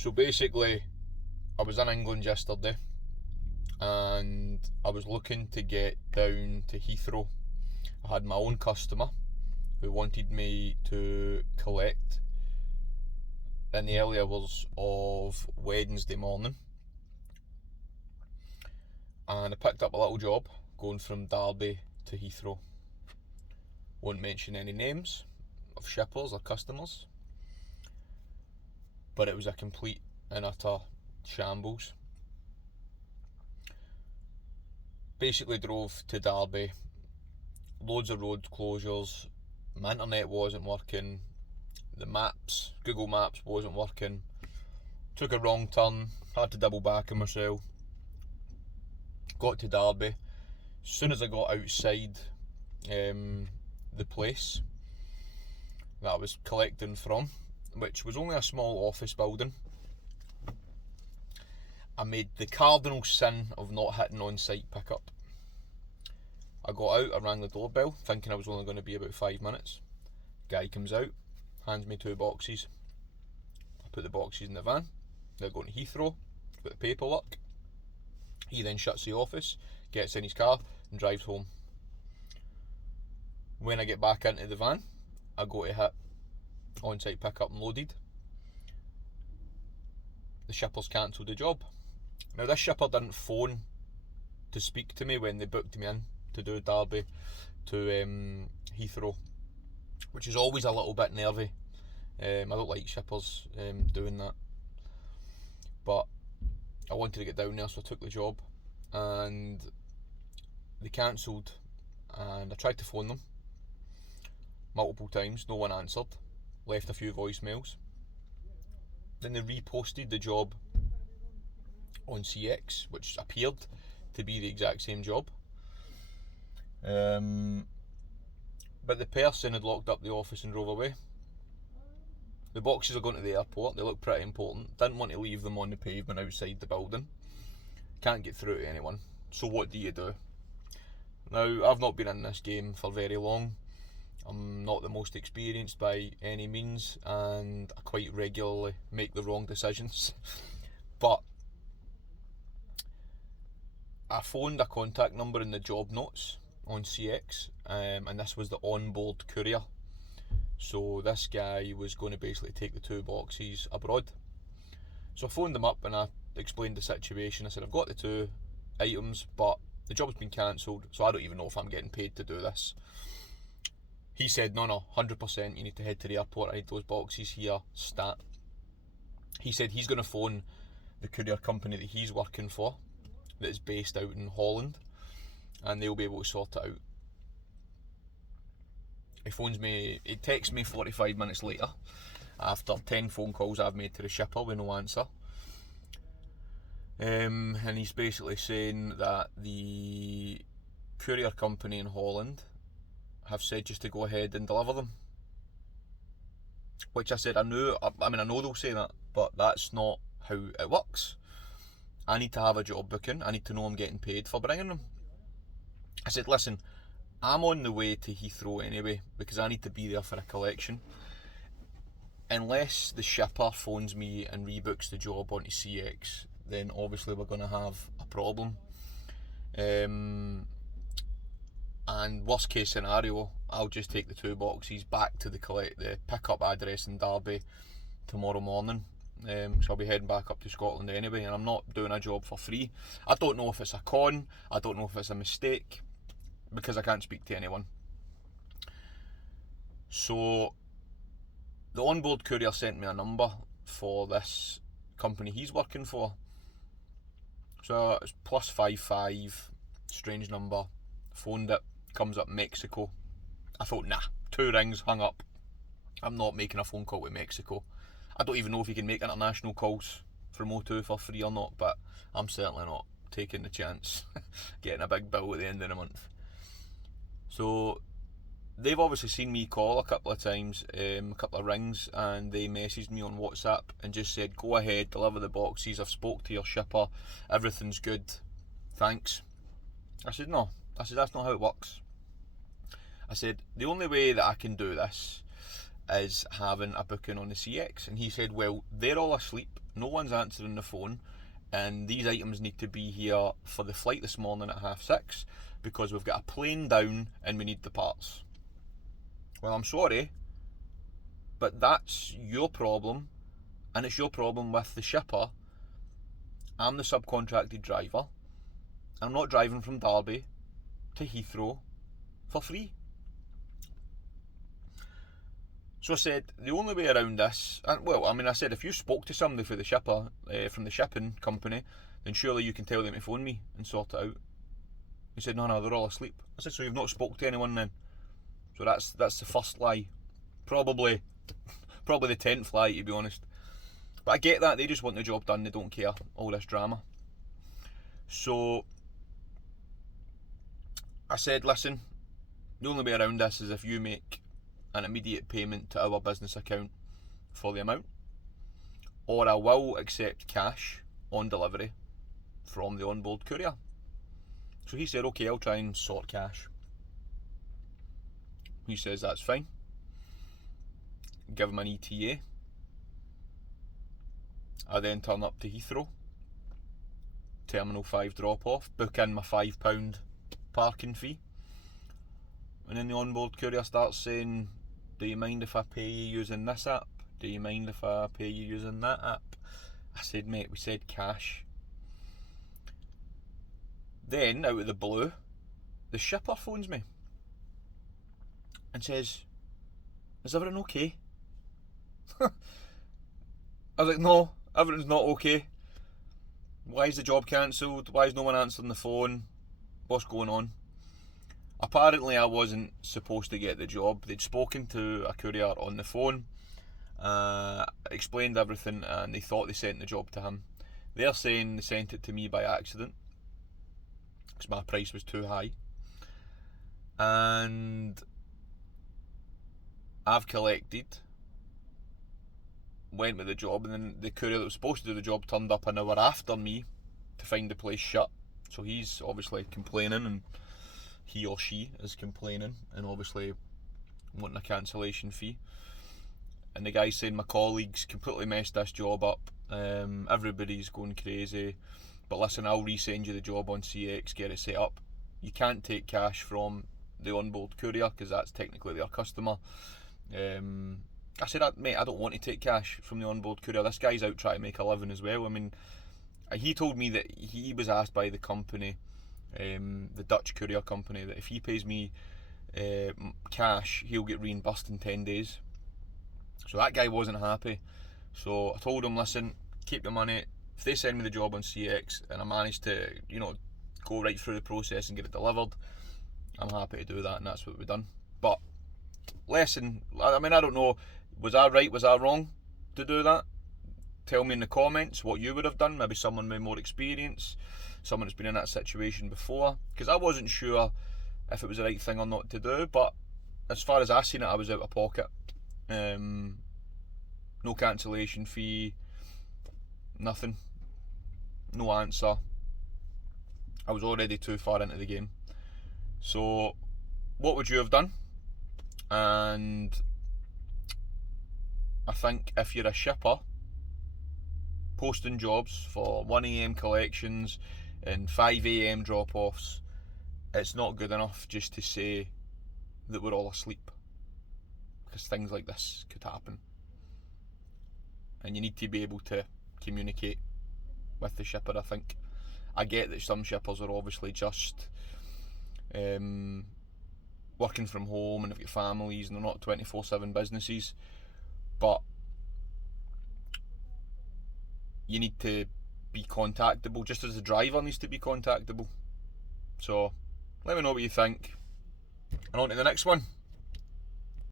So basically, I was in England yesterday and I was looking to get down to Heathrow. I had my own customer who wanted me to collect in the early hours of Wednesday morning, and I picked up a little job going from Derby to Heathrow. Won't mention any names of shippers or customers, but it was a complete and utter shambles. Basically drove to Derby, loads of road closures, my internet wasn't working, the maps, Google Maps wasn't working, took a wrong turn, had to double back on myself, got to Derby. As soon as I got outside the place that I was collecting from, which was only a small office building, I made the cardinal sin of not hitting on-site pickup. I got out, I rang the doorbell, thinking I was only going to be about 5 minutes. Guy comes out, hands me 2 boxes. I put the boxes in the van. They're going to Heathrow, put the paperwork. He then shuts the office, gets in his car and drives home. When I get back into the van, I go to hit on-site pickup and loaded. The shippers cancelled the job. Now this shipper didn't phone to speak to me when they booked me in to do Derby to Heathrow, which is always a little bit nervy. I don't like shippers doing that, but I wanted to get down there, so I took the job, and they cancelled, and I tried to phone them multiple times, no one answered, left a few voicemails. Then they reposted the job on CX, which appeared to be the exact same job, but the person had locked up the office and drove away. The boxes are going to the airport, they look pretty important, didn't want to leave them on the pavement outside the building, can't get through to anyone, so what do you do? Now, I've not been in this game for very long, I'm not the most experienced by any means, and I quite regularly make the wrong decisions, but I phoned a contact number in the job notes on CX, and this was the onboard courier. So this guy was going to basically take the 2 boxes abroad. So I phoned him up and I explained the situation. I said, I've got the 2 items, but the job's been cancelled, so I don't even know if I'm getting paid to do this. He said, no, 100%, you need to head to the airport, I need those boxes here, stat. He said he's going to phone the courier company that he's working for, that is based out in Holland, and they'll be able to sort it out. He texts me 45 minutes later, after 10 phone calls I've made to the shipper with no answer. And he's basically saying that the courier company in Holland have said just to go ahead and deliver them. Which I said, I know they'll say that, but that's not how it works. I need to have a job booking, I need to know I'm getting paid for bringing them. I said, listen, I'm on the way to Heathrow anyway, because I need to be there for a collection. Unless the shipper phones me and rebooks the job onto CX, then obviously we're going to have a problem. And worst case scenario, I'll just take the 2 boxes back to the pick-up address in Derby tomorrow morning. So I'll be heading back up to Scotland anyway, and I'm not doing a job for free. I don't know if it's a con, I don't know if it's a mistake, because I can't speak to anyone. So the onboard courier sent me a number for this company he's working for. So it's +55, strange number, phoned it, comes up Mexico. I thought, nah, 2 rings, hung up. I'm not making a phone call to Mexico. I don't even know if you can make international calls from O2 for free or not, but I'm certainly not taking the chance getting a big bill at the end of the month. So they've obviously seen me call a couple of times, a couple of rings, and they messaged me on WhatsApp and just said, go ahead, deliver the boxes, I've spoke to your shipper, everything's good, thanks. I said, no, that's not how it works. I said, the only way that I can do this is having a booking on the CX. And he said, well, they're all asleep, no one's answering the phone, and these items need to be here for the flight this morning at 6:30 because we've got a plane down and we need the parts. Well, I'm sorry, but that's your problem, and it's your problem with the shipper. I'm the subcontracted driver. I'm not driving from Derby to Heathrow for free. So I said, the only way around this, and well, I mean, I said, if you spoke to somebody for the shipper, from the shipping company, then surely you can tell them to phone me and sort it out. He said, no, they're all asleep. I said, so you've not spoke to anyone then? So that's the first lie. Probably the 10th lie, to be honest. But I get that, they just want the job done, they don't care, all this drama. So I said, listen, the only way around this is if you make an immediate payment to our business account for the amount, or I will accept cash on delivery from the onboard courier. So he said, okay, I'll try and sort cash. He says that's fine. Give him an ETA. I then turn up to Heathrow, Terminal 5 drop off, book in my £5 parking fee, and then the onboard courier starts saying, do you mind if I pay you using this app? Do you mind if I pay you using that app? I said, mate, we said cash. Then, out of the blue, the shipper phones me and says, is everything okay? I was like, no, everything's not okay. Why is the job cancelled? Why is no one answering the phone? What's going on? Apparently I wasn't supposed to get the job. They'd spoken to a courier on the phone, explained everything, and they thought they sent the job to him. They're saying they sent it to me by accident because my price was too high. And I've collected, went with the job, and then the courier that was supposed to do the job turned up an hour after me to find the place shut. So he's obviously complaining, and he or she is complaining, and obviously wanting a cancellation fee. And the guy's saying my colleagues completely messed this job up. Everybody's going crazy. But listen, I'll resend you the job on CX, get it set up. You can't take cash from the onboard courier because that's technically their customer. I said, mate, I don't want to take cash from the onboard courier. This guy's out trying to make a living as well. I mean, he told me that he was asked by the company, the Dutch courier company, that if he pays me cash, he'll get reimbursed in 10 days. So that guy wasn't happy. So I told him, listen, keep your money. If they send me the job on CX and I manage to, go right through the process and get it delivered, I'm happy to do that, and that's what we've done. But lesson, I mean, I don't know, was I right, was I wrong to do that? Tell me in the comments what you would have done. Maybe someone with more experience, someone that's been in that situation before, because I wasn't sure if it was the right thing or not to do. But as far as I seen it, I was out of pocket. No cancellation fee, nothing, no answer. I was already too far into the game. So what would you have done? And I think if you're a shipper posting jobs for 1 AM collections and 5 AM drop-offs, it's not good enough just to say that we're all asleep, because things like this could happen, and you need to be able to communicate with the shipper. I think I get that some shippers are obviously just working from home and have got families and they're not 24/7 businesses, but you need to be contactable, just as the driver needs to be contactable. So let me know what you think, and on to the next one.